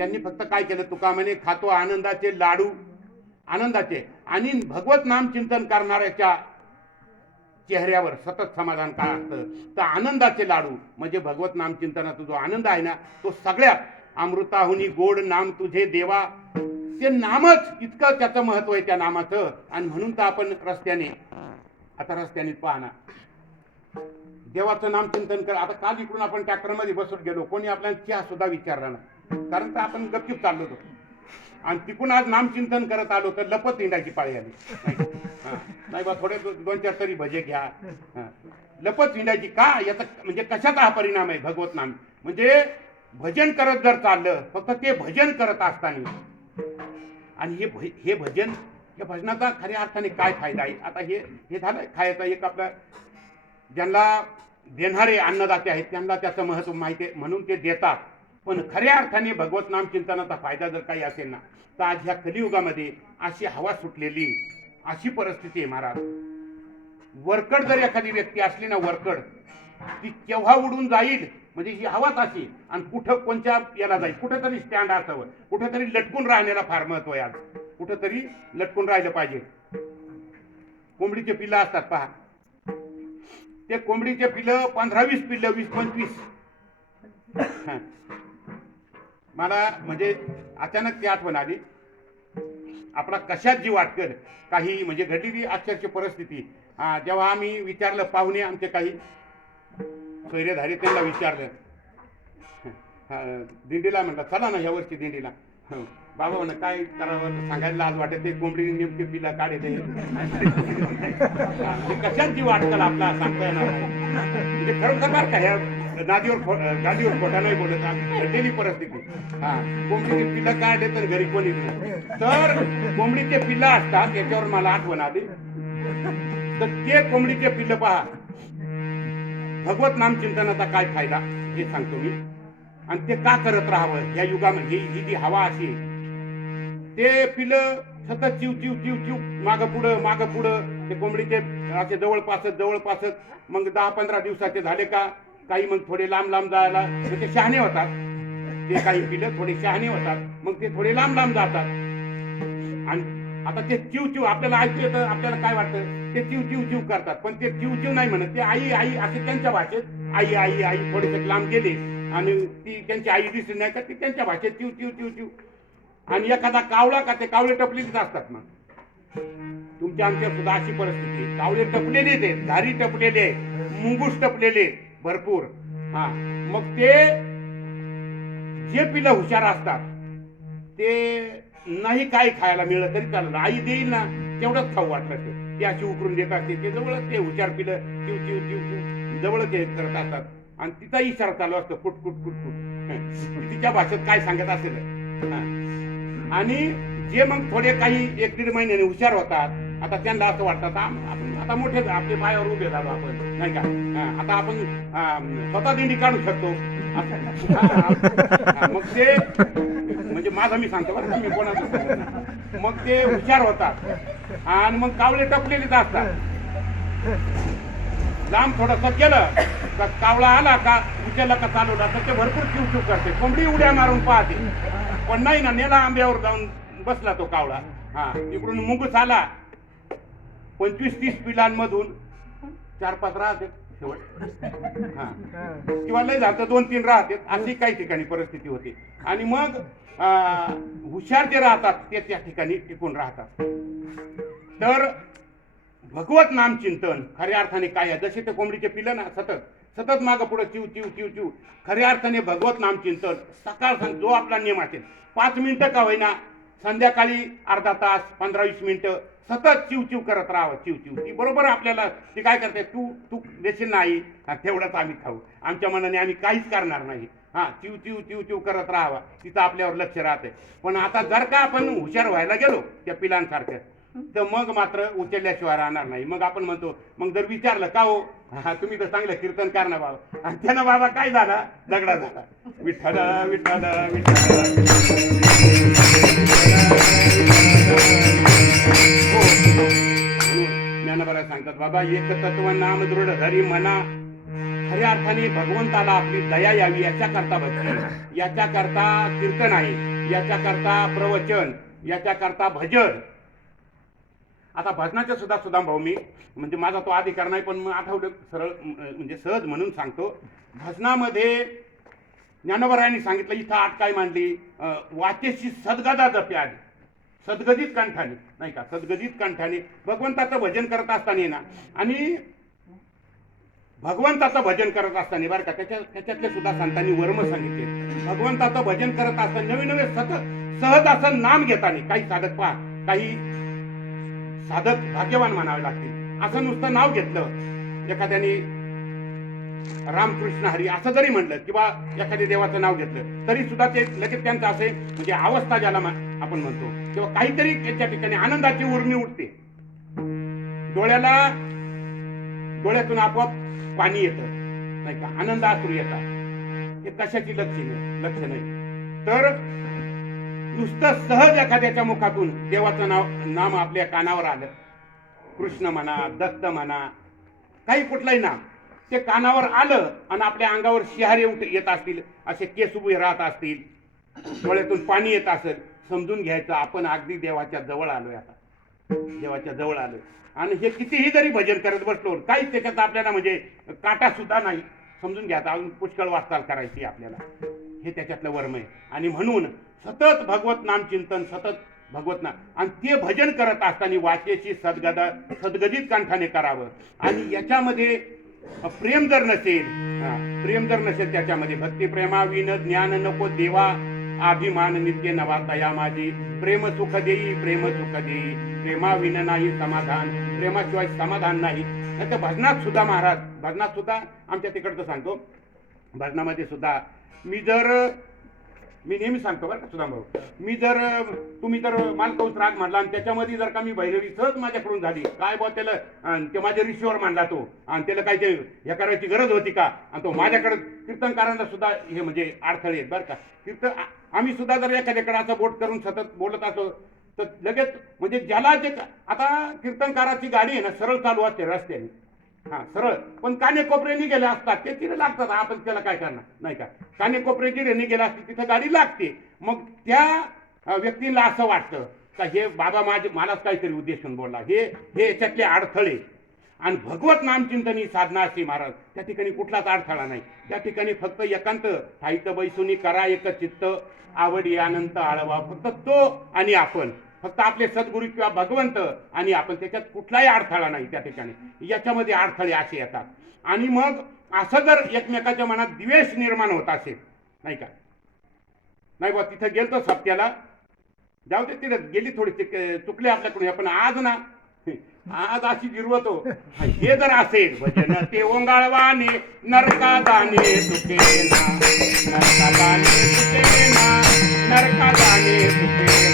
त्यांनी फक्त काय केलं? तुका म्हणे खातो आनंदाचे लाडू आनंदाचे. आणि भगवत नाम चिंतन करणाऱ्याच्या चेहऱ्यावर सतत समाधान काय असतं? तर आनंदाचे लाडू. म्हणजे भगवत नाम चिंतनाचा जो आनंद आहे ना तो सगळ्यात. अमृताहुनी गोड नाम तुझे देवा. ते नामच इतकं त्याचं महत्त्व आहे त्या नामाचं. आणि म्हणून तर आपण रस्त्याने आता रस्त्याने पाहना. देवाचं नाम चिंतन कर. आता काल इकडून आपण ट्रॅक्टरमध्ये बसून गेलो. कोणी आपल्याला चहा सुद्धा विचारला ना. कारण तर आपण गपचूप चाललो होतो. आणि तिकून आज नामचिंतन करत आलो तर लपत हिंडायची पाळी आली. नाही हा. नाही बा थोडे दो- दोन चार तरी भजे घ्या. हा. लपत हिंडायची का? याचा म्हणजे कशाचा हा परिणाम आहे भगवत नाम? म्हणजे भजन करत जर चाललं फक्त ते भजन करत असताना. आणि हे भ हे भजन या भजनाचा खऱ्या अर्थाने काय फायदा आहे? आता हे हे झालं खायचा एक आपला ज्यांना देणारे अन्नदाते आहेत त्यांना त्याचं महत्त्व माहिती आहे म्हणून ते देतात. पण खऱ्या अर्थाने भगवत नाम चिंतनाचा फायदा जर काही असेल ना तर आज ह्या कलियुगामध्ये अशी हवा सुटलेली अशी परिस्थिती आहे महाराज. वरकड जर एखादी व्यक्ती असली ना वरकड ती केव्हा उडून जाईल? म्हणजे ही हवाच अशी. आणि कुठं कोणत्या याला जाईल? कुठेतरी स्टँड असावं. कुठेतरी लटकून राहण्याला फार महत्त्व आहे आज. कुठेतरी लटकून राहिलं पाहिजे. कोंबडीचे पिल्लं असतात पहा. ते कोंबडीचे पिल्लं पंधरा वीस पिल्लं वीस पंचवीस. मला म्हणजे अचानक ती आठवण आली. आपला कशात जीव वाटकर काही म्हणजे घडलेली अक्षरशः परिस्थिती. हा जेव्हा आम्ही विचारलं पाहुणे आमचे काही. सोयरेधारी त्यांना विचारलं. हा, दिंडीला म्हटलं चला ना ह्या वर्षी दिंडीला. हो, बाबा म्हणा काय करावं? सांगायला आज वाटत ते कोंबडी नेमके पिला काढे ते. कशात जीव वाटकल आपला सांगता येणार म्हणजे खरोखर का ह्या नादीवर गादीवर खोटा नाही बोलत घडलेली परिस्थिती. हा कोंबडीचे पिल्ला काढले तर घरी कोणी तर कोंबडीचे पिल्ला असतात याच्यावर मला आठवण आली. तर ते कोंबडीचे पिल्ल पहा. भगवत नाम चिंतनाचा काय फायदा? हे सांगतो मी. आणि ते का करत राहावं? या युगामध्ये ही ही जी हवा अशी ते पिलं सतत चिव चिव चिव चिव मागं पुढं माग पुढं. ते कोंबडीचे असे जवळपासच जवळपासच. मग दहा पंधरा दिवसाचे झाले का? काही मग थोडे लांब लांब जायला ते शहाणे होतात. ते काही पिलं थोडे शहाणे होतात. मग ते थोडे लांब लांब जातात. आणि आता ते चिव चिव आपल्याला ऐकू येतं आपल्याला काय वाटतं? ते चिव चिव चिव करतात. पण ते चिव चिव नाही म्हणत. ते आई आई असे त्यांच्या भाषेत आई आई आई थोडेसे लांब गेले आणि ती त्यांची आई दिसली नाही का ती त्यांच्या भाषेत चिव चिव चिव चिव. आणि एखादा कावळा का ते कावळे टपलेलेच असतात मग. तुमच्या आमच्या सुद्धा अशी परिस्थिती. कावळे टपलेले आहेत. झारी टपलेले आहेत, मुंगूस टपलेले आहेत, भरपूर. हा. मग ते जे पिलं हुशार असतात ते नाही काही खायला मिळलं तरी चालेल आई देईल ना तेवढंच खाऊ वाटलं ते. ती अशी उकरून देत असते. ते जवळच ते हुशार पिलं चिव चिव चिव चिव जवळच हे करत असतात. आणि तिचा इशारा चालू असतो कुट कुट फुट कुट तिच्या भाषेत काय सांगत असेल. आणि जे मग थोडे काही एक दीड महिन्याने हुशार होतात आता त्यांना असं वाटतं आता मोठे आपले पायावर उभे झालो आपण नाही का? आता आपण स्वतः दिंडी काढू शकतो. मग ते म्हणजे माझा मी सांगतो बरं मी कोणाचं मग ते हुशार होतात. आणि मग कावळे टपलेलेच असतात. लांब थोडस केलं का कावळा आला का उचलला का चालवला तर ते भरपूर चिव चिव करते. कोंबडी उड्या मारून पाहते. पण नाही ना नेला आंब्यावर जाऊन बसला तो कावळा. हा इकडून मुंगूस आला पंचवीस तीस पिलांमधून चार पाच राहते. शेवट हा. किंवा लय झालं दोन तीन राहते. अशी काही ठिकाणी परिस्थिती होती. आणि मग हुशार जे राहतात ते त्या ठिकाणी टिकून राहतात. तर भगवत नाम चिंतन खऱ्या अर्थाने काय आहे? जसे ते कोंबडीचे पिलं ना सतत सतत मागं पुढे चिव चिव चिव चिव. खऱ्या अर्थाने भगवत नाम चिंतन सकाळ सांग जो आपला नियम असेल पाच मिनिटं का होईना संध्याकाळी अर्धा तास पंधरा वीस मिनिटं सतत चिव चिव करत राहावं चिव ती बरोबर आपल्याला ती काय करते? तू तू देशील नाही तेवढंच आम्ही खाऊ. आमच्या मनाने आम्ही काहीच करणार नाही. हा चिव चिव चिव चिव करत राहावा. तिथं आपल्यावर लक्ष राहते. पण आता जर का आपण हुशार व्हायला गेलो त्या पिलांसारख्या तर मग मात्र उचलल्याशिवाय राहणार नाही. मग आपण म्हणतो मग जर विचारलं का हो? हा तुम्ही तर चांगलं कीर्तन करणार बाबा. आणि त्यानं बाबा काय झाला? दगडा झाला. विठ्ठल विठ्ठल विठ्ठल. बाबा एक तत्व नाम दृढ धरी मना. खऱ्या अर्थाने भगवंताला आपली दया यावी याच्या करता भक्ती याच्या करता कीर्तन आहे. याच्या करता प्रवचन. याच्या करता भजन. आता भजनाच्या सुद्धा सुद्धा भाऊ मी म्हणजे माझा तो अधिकार नाही पण मग आठवलं सरळ म्हणजे सहज म्हणून सांगतो. भजनामध्ये ज्ञानोबरायांनी सांगितलं इथं आठ काय मांडली वाचेशी वाचेशी सदगदा जप्याने सदगदित कंठाने. नाही का? सदगदित कंठाने भगवंताचं भजन करत असताना ना आणि भगवंताचं भजन करत असताना बरं का त्याच्या त्याच्यातले सुद्धा संतांनी वर्म सांगितले. भगवंताचं भजन करत असताना नवीन नवीन सतत सहज असं नाम घेताना काही साधक पहा काही साधक भाग्यवान म्हणावे लागतील. असं नुसतं नाव घेतलं. एखाद्याने रामकृष्ण हरी असं जरी म्हणलं किंवा एखाद्या देवाचं नाव घेतलं तरी सुद्धा ते लगेच त्यांचं असे म्हणजे अवस्था ज्याला आपण म्हणतो. किंवा काहीतरी त्याच्या ठिकाणी आनंदाची उर्मी उठते. डोळ्याला डोळ्यातून आपोआप पाणी येतं. नाही का? आनंद आसरू येतात. हे कशाची लक्षणे? लक्ष नाही. तर नुसतं सहज एखाद्याच्या मुखातून देवाचं नाव नाम आपल्या कानावर आलं. कृष्ण म्हणा दत्त म्हणा काही कुठलंही नाम. ते कानावर आलं आणि आपल्या अंगावर शिहारे उठ येत असतील असे केस उभे राहत असतील डोळ्यातून पाणी येत असेल समजून घ्यायचं आपण अगदी देवाच्या जवळ आलोय आता. देवाच्या जवळ आलोय. आणि हे कितीही जरी भजन करत बसलो काहीच त्याच्यात आपल्याला म्हणजे काटा सुद्धा नाही. समजून घ्यायचा अजून पुष्कळ वाचताल करायची आपल्याला. हे त्याच्यातलं वर्म आहे. आणि म्हणून सतत भगवत नाम चिंतन सतत भगवत नाम. आणि ते भजन करत असताना वाचेची सदगदा सदगदित कंठाने करावं. आणि याच्यामध्ये प्रेम जर नसेल प्रेम जर नसेल त्याच्यामध्ये भक्ती प्रेमा विन ज्ञान नको देवा अभिमान नित्य नवा दया माझी प्रेम सुख देई प्रेम सुख देई. प्रेमा विन नाही समाधान प्रेमाशिवाय समाधान नाही. नाही तर भजनात सुद्धा महाराज भजनात सुद्धा आमच्या तिकडचं सांगतो. भजनामध्ये सुद्धा मी जर मी नेहमी सांगतो बरं का सुद्धा भाऊ मी जर तुम्ही जर मालकौस राग म्हणला आणि त्याच्यामध्ये जर का मी भैरवी सहज माझ्याकडून झाली काय बा त्याला ते माझ्या ऋषीवर मांडला तो आणि त्याला काय ते हे करायची गरज होती का? आणि तो माझ्याकडे कीर्तनकारांना सुद्धा हे म्हणजे अडथळे आहेत बरं का. कीर्तन आम्ही सुद्धा जर एखाद्याकडे असं बोट करून सतत बोलत असो तर लगेच म्हणजे ज्याला जे आता कीर्तनकाराची गाडी आहे ना सरळ चालू असते रस्त्याने. हा सरळ. पण काने कोपरे निघेले असतात. ते तिथे लागतात. आपण त्याला काय करणार? नाही का? काने कोपरे जिथे निघेले असते. तिथे गाडी लागते. मग त्या व्यक्तीला असं वाटतं का हे बाबा माझे मलाच काहीतरी उद्देशून बोलला. हे हे याच्यातले अडथळे. आणि भगवत नामचिंतन ही साधना असे महाराज. त्या ठिकाणी कुठलाच अडथळा नाही. त्या ठिकाणी फक्त एकांत. साहित्य बैसुनी करा एक चित्त. आवडी अनंत आळवा. फक्त तो आणि आपण. फक्त आपले सद्गुरू किंवा भगवंत आणि आपण त्याच्यात कुठलाही अडथळा नाही त्या ठिकाणी. याच्यामध्ये अडथळे असे येतात. आणि मग असं जर एकमेकाच्या मनात द्वेष निर्माण होत असेल नाही का? नाही बा तिथे गेलतो सप्त्याला. जाऊ दे तिथे गेली थोडी चुकली आपल्याकडून पण आज ना. आज अशी गिरवतो हे जर असेल भजन ते ओंगाळवाने नरका दाने सुटे सुखे नरका दाने